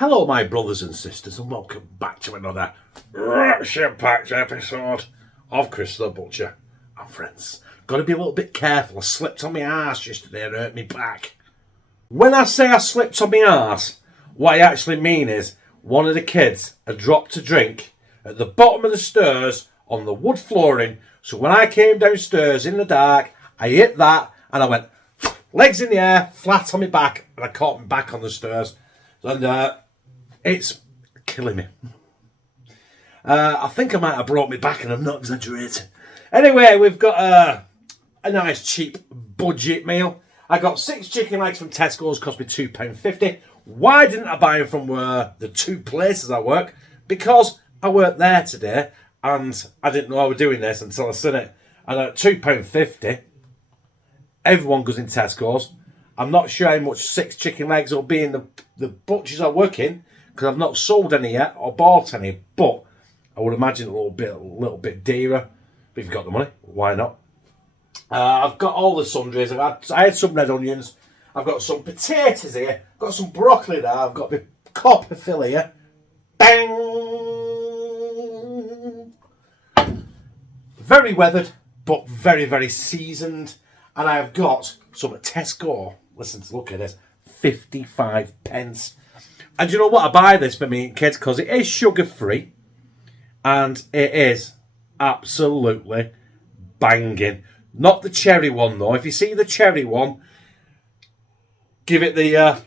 Hello my brothers and sisters and welcome back to another action-packed episode of Chris the Butcher and Friends. Got to be a little bit careful, I slipped on my arse yesterday and hurt me back. When I say I slipped on my arse, what I actually mean is one of the kids had dropped a drink at the bottom of the stairs on the wood flooring, so when I came downstairs in the dark, I hit that and I went legs in the air, flat on my back, and I caught my back on the stairs. And it's killing me. I think I might have brought me back, and I'm not exaggerating. Anyway, we've got a nice cheap budget meal. I got 6 chicken legs from Tesco's, cost me £2.50. Why didn't I buy them from the 2 places I work? Because I worked there today, and I didn't know I was doing this until I seen it. And at £2.50, everyone goes in Tesco's. I'm not sure how much 6 chicken legs will be in the butchers I work in, because I've not sold any yet or bought any, but I would imagine a little bit dearer. But if you've got the money, why not? I've got all the sundries. I had some red onions. I've got some potatoes here. I've got some broccoli there. I've got the copper fill here. Bang! Very weathered, but very, very seasoned. And I've got some Tesco. Listen, look at this. 55 pence. And you know what? I buy this for me and kids because it is sugar-free. And it is absolutely banging. Not the cherry one, though. If you see the cherry one, give it the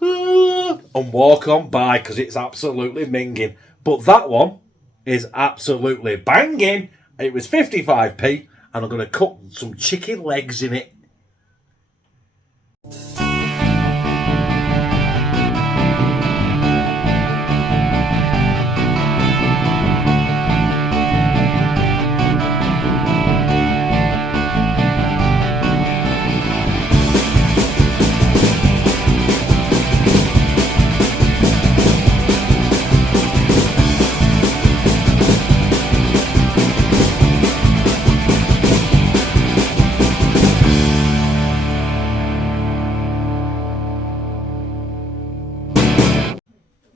and walk on by, because it's absolutely minging. But that one is absolutely banging. It was 55p, and I'm going to cook some chicken legs in it.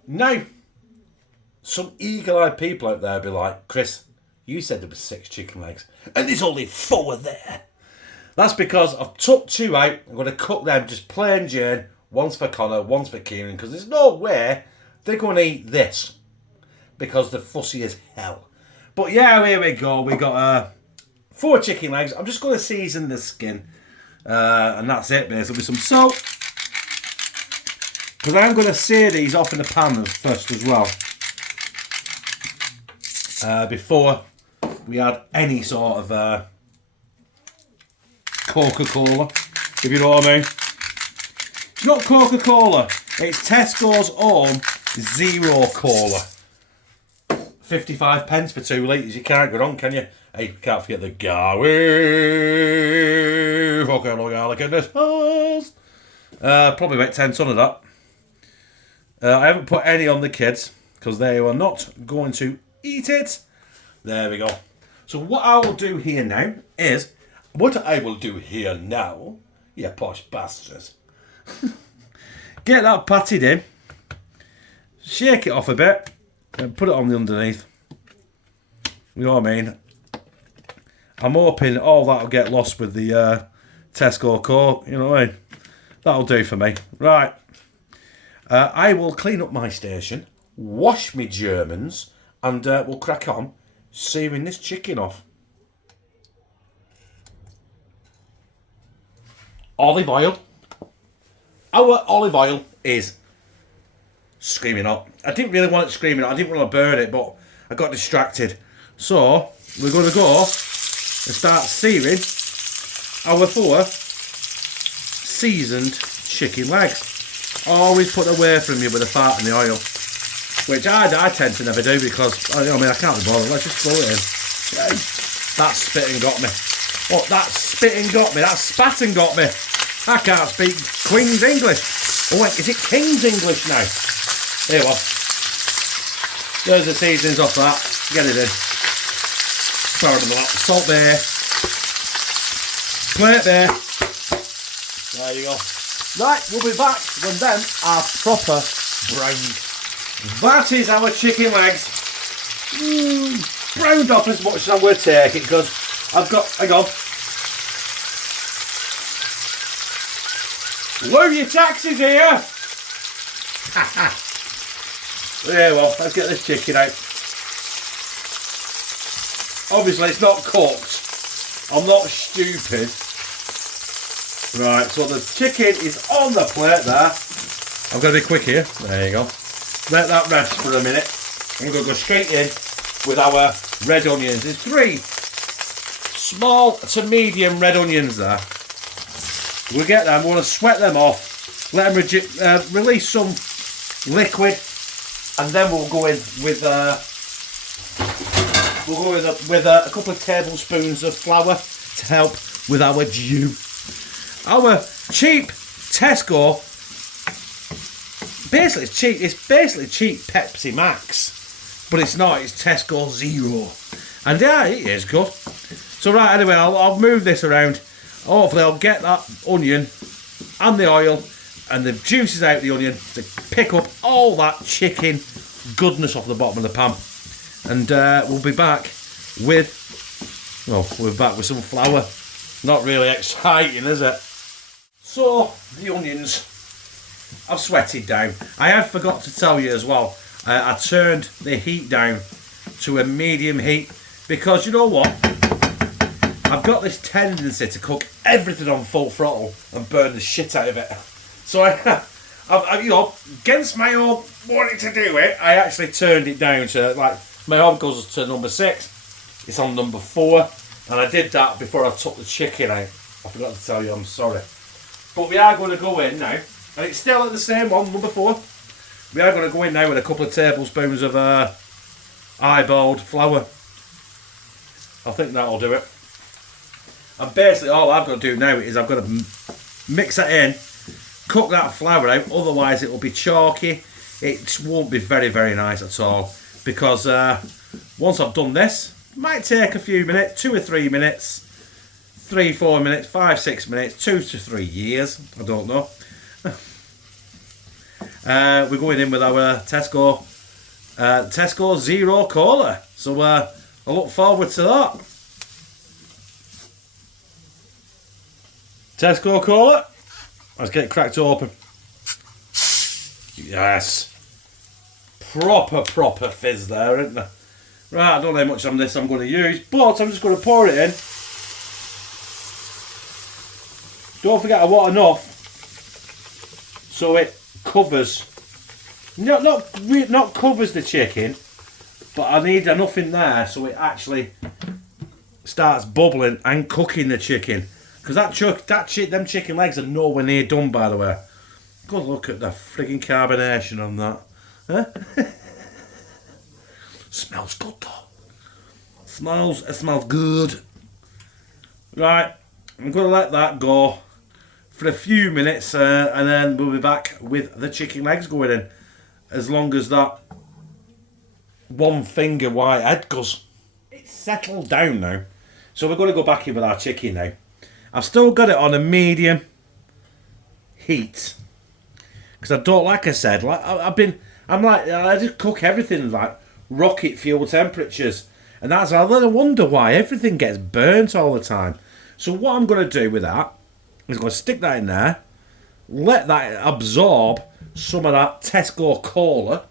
Now, some eagle-eyed people out there be like, Chris, you said there were 6 chicken legs, and there's only 4 there. That's because I've took 2 out. I'm going to cook them just plain Jane. One's for Connor, one's for Kieran, because there's no way they're going to eat this, because they're fussy as hell. But yeah, here we go. We got 4 chicken legs. I'm just going to season the skin, and that's it, basically, with some salt. Because I'm going to sear these off in the pan first as well. Before we add any sort of Coca-Cola, if you know what I mean. It's not Coca-Cola, it's Tesco's own Zero Cola. 55 pence for 2 litres, you can't go wrong, can you? Hey, you can't forget the garlic. Okay, no garlic in this house. Probably about 10 ton of that. I haven't put any on the kids because they are not going to eat it. There we go. So what I will do here now is, you posh bastards, get that patted in, shake it off a bit, and put it on the underneath. You know what I mean? I'm hoping all that'll get lost with the Tesco coat. You know what I mean? That'll do for me. Right. I will clean up my station, wash me Germans, and we'll crack on searing this chicken off. Olive oil. Our olive oil is screaming hot. I didn't really want it screaming hot. I didn't want to burn it, but I got distracted. So we're going to go and start searing our 4 seasoned chicken legs. Always put away from you with the fat and the oil, which I tend to never do because I can't be bothered. Let's just throw it in. That spitting got me. Oh, that spitting got me. That spatting got me. I can't speak Queen's English. Oh wait, is it King's English now? Here we go. There's the seasonings off that. Get it in. Throw them a lot. Salt there. Plate there. There you go. Right, we'll be back when them are proper browned. that is our chicken legs. Browned off as much as I'm going to take it because I've got, hang on. Lower your taxes here. There, well, let's get this chicken out. Obviously it's not cooked. I'm not stupid. Right, so the chicken is on the plate there. I'm going to be quick here. There you go. Let that rest for a minute. I'm going to go straight in with our red onions. There's 3 small to medium red onions there. We'll get them, we want to sweat them off, let them release some liquid, and then we'll go in with a couple of tablespoons of flour to help with our dew. Our cheap Tesco, it's basically cheap Pepsi Max, but it's not, it's Tesco Zero. And yeah, it is good. So right, anyway, I'll move this around. Hopefully I'll get that onion and the oil and the juices out of the onion to pick up all that chicken goodness off the bottom of the pan. And we'll be back with, well, we're back with some flour. Not really exciting, is it? So, the onions, I've sweated down. I have forgot to tell you as well, I turned the heat down to a medium heat because you know what? I've got this tendency to cook everything on full throttle and burn the shit out of it. So I've you know, against my own wanting to do it, I actually turned it down to, like, my home goes to number 6. It's on number 4, and I did that before I took the chicken out. I forgot to tell you, I'm sorry. But we are going to go in now, and it's still at the same one, number 4. We are going to go in now with a couple of tablespoons of eyeballed flour. I think that'll do it. And basically all I've got to do now is I've got to mix that in, cook that flour out, otherwise it will be chalky. It won't be very, very nice at all. Because once I've done this, it might take a few minutes, 2 or 3 minutes, 3, 4 minutes, 5, 6 minutes, 2 to 3 years, I don't know. We're going in with our Tesco XERO Cola. So I look forward to that. Tesco Cola. Let's get it cracked open. Yes. Proper fizz there, isn't there? Right, I don't know how much of this I'm going to use, but I'm just going to pour it in. Don't forget I want enough so it covers, not covers the chicken, but I need enough in there so it actually starts bubbling and cooking the chicken. Because them chicken legs are nowhere near done, by the way. Good look at the frigging carbonation on that. Huh? Smells good though. It smells good. Right, I'm going to let that go for a few minutes and then we'll be back with the chicken legs going in. As long as that one finger white head goes. It's settled down now. So we're going to go back in with our chicken now. I've still got it on a medium heat. Because I don't, like I said, I just cook everything like rocket fuel temperatures. And that's, I wonder why everything gets burnt all the time. So what I'm going to do with that is I'm going to stick that in there. Let that absorb some of that Tesco Cola.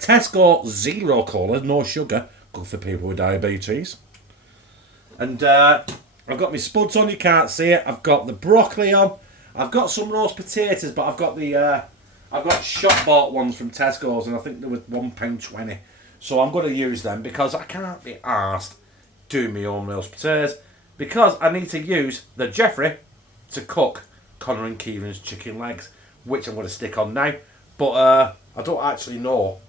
Tesco XERO Cola, no sugar. Good for people with diabetes. And I've got my spuds on, you can't see it. I've got the broccoli on. I've got some roast potatoes, but I've got shop bought ones from Tesco's, and I think they were £1.20. So I'm going to use them because I can't be arsed doing my own roast potatoes because I need to use the Jeffrey to cook Connor and Kieran's chicken legs, which I'm going to stick on now. But I don't actually know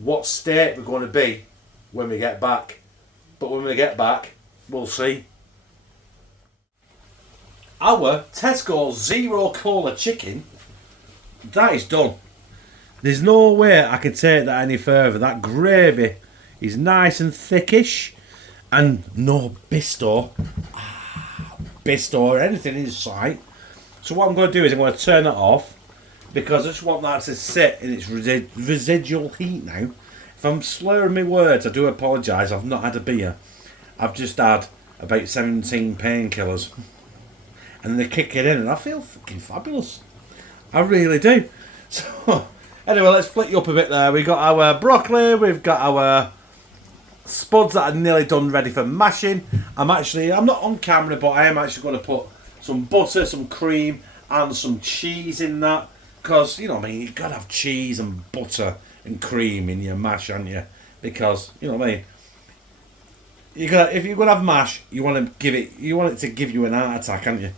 what state we're going to be when we get back. But when we get back, we'll see. Our Tesco XERO Cola chicken, that is done. There's no way I can take that any further. That gravy is nice and thickish and no bisto or anything in sight. So what I'm going to do is I'm going to turn that off because I just want that to sit in its residual heat now. If I'm slurring my words, I do apologise. I've not had a beer. I've just had about 17 painkillers. And they kick it in and I feel fucking fabulous. I really do. So, anyway, let's flick you up a bit there. We've got our broccoli, we've got our spuds that are nearly done, ready for mashing. I'm not on camera, but I am actually going to put some butter, some cream, and some cheese in that. Because, you know what I mean, you've got to have cheese and butter and cream in your mash, haven't you? Because, you know what I mean, if you're going to have mash, you want it to give you an heart attack, haven't you?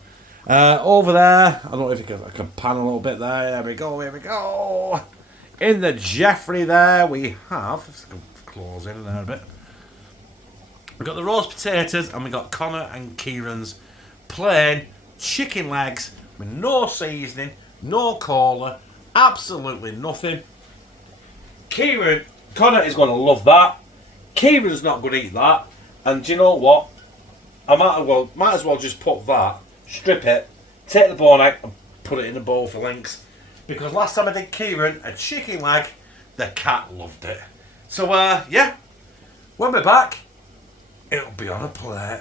Over there, I don't know if I can pan a little bit there. There we go, here we go. In the Jeffrey there, we have, let's go close in there a bit. We've got the roast potatoes and we've got Connor and Kieran's plain chicken legs with no seasoning, no cola, absolutely nothing. Connor is going to love that. Kieran's not going to eat that. And do you know what? I might as well just put that, strip it, take the bone out and put it in a bowl for links. Because last time I did Kieran a chicken leg, the cat loved it. So yeah, when we're back, it'll be on a plate.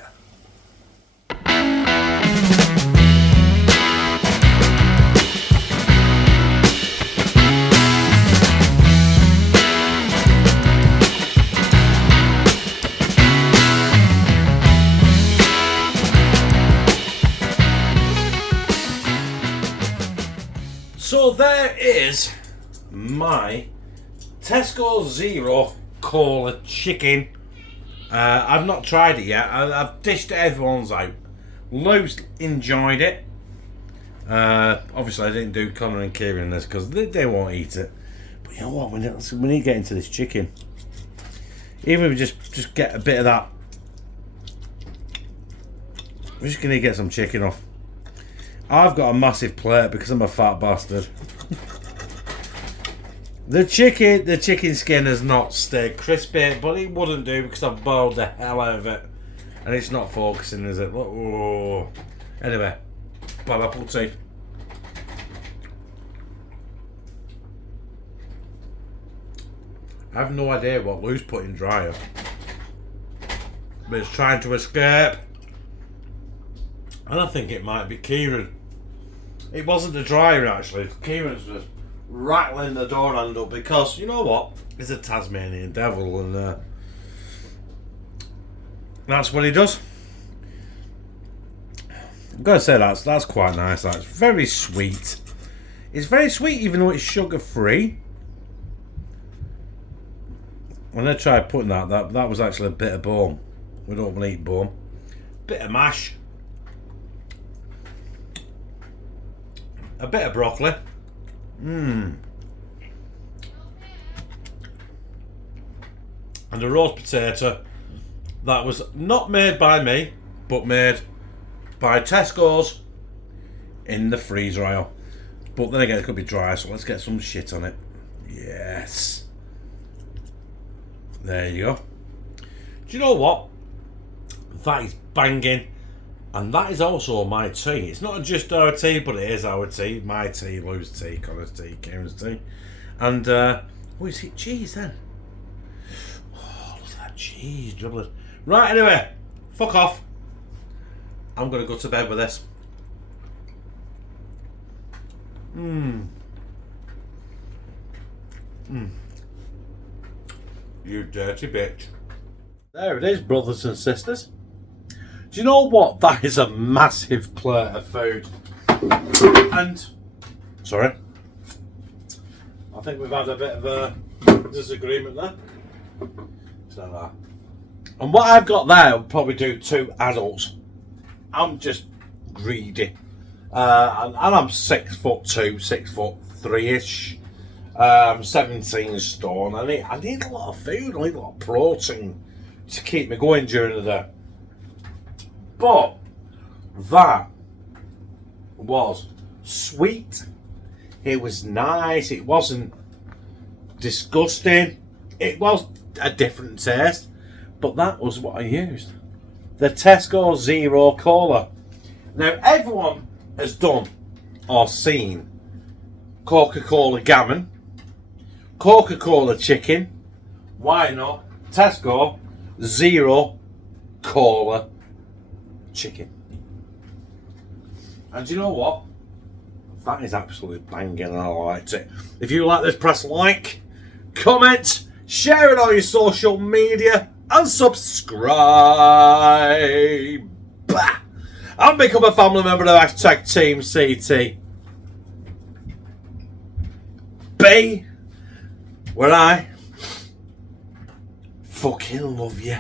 So there is my Tesco XERO Cola chicken. I've not tried it yet. I've dished everyone's out. Lou's enjoyed it. Obviously I didn't do Connor and Kieran this because they won't eat it. But you know what? We need to get into this chicken. Even if we just get a bit of that. We're just going to get some chicken off. I've got a massive plate because I'm a fat bastard. The chicken skin has not stayed crispy, but it wouldn't do because I've boiled the hell out of it. And it's not focusing, is it? Oh. Anyway, pineapple teeth. I have no idea what Lou's put in dryer. But it's trying to escape. And I think it might be Kieran. It wasn't the dryer actually. Kieran's was rattling the door handle because, you know what? He's a Tasmanian devil and that's what he does. I've got to say that's quite nice. That's very sweet. It's very sweet even though it's sugar free. When I tried putting that was actually a bit of bone. We don't want to eat bone. Bit of mash. A bit of broccoli. And a roast potato that was not made by me, but made by Tesco's in the freezer aisle. But then again, it could be dry, so let's get some shit on it. Yes. There you go. Do you know what? That is banging. And that is also my tea. It's not just our tea, but it is our tea. My tea, Lou's tea, Connor's tea, Kieran's tea. And, what is it? Cheese then? Oh, look at that cheese dribbling. Right, anyway, fuck off. I'm going to go to bed with this. You dirty bitch. There it is, brothers and sisters. Do you know what? That is a massive plate of food. And, sorry, I think we've had a bit of a disagreement there. So, and what I've got there will probably do 2 adults. I'm just greedy. And I'm 6'2", 6'3"-ish. 17 stone. I need a lot of food. I need a lot of protein to keep me going during the day. But that was sweet. It was nice. It wasn't disgusting. It was a different taste. But that was what I used. The Tesco XERO Cola. Now everyone has done or seen Coca-Cola gammon, Coca-Cola chicken, why not Tesco XERO Cola chicken. And do you know what? That is absolutely banging and I liked it. If you like this, press like, comment, share it on your social media and subscribe. And become a family member of hashtag Team CT. Be where I fucking love you.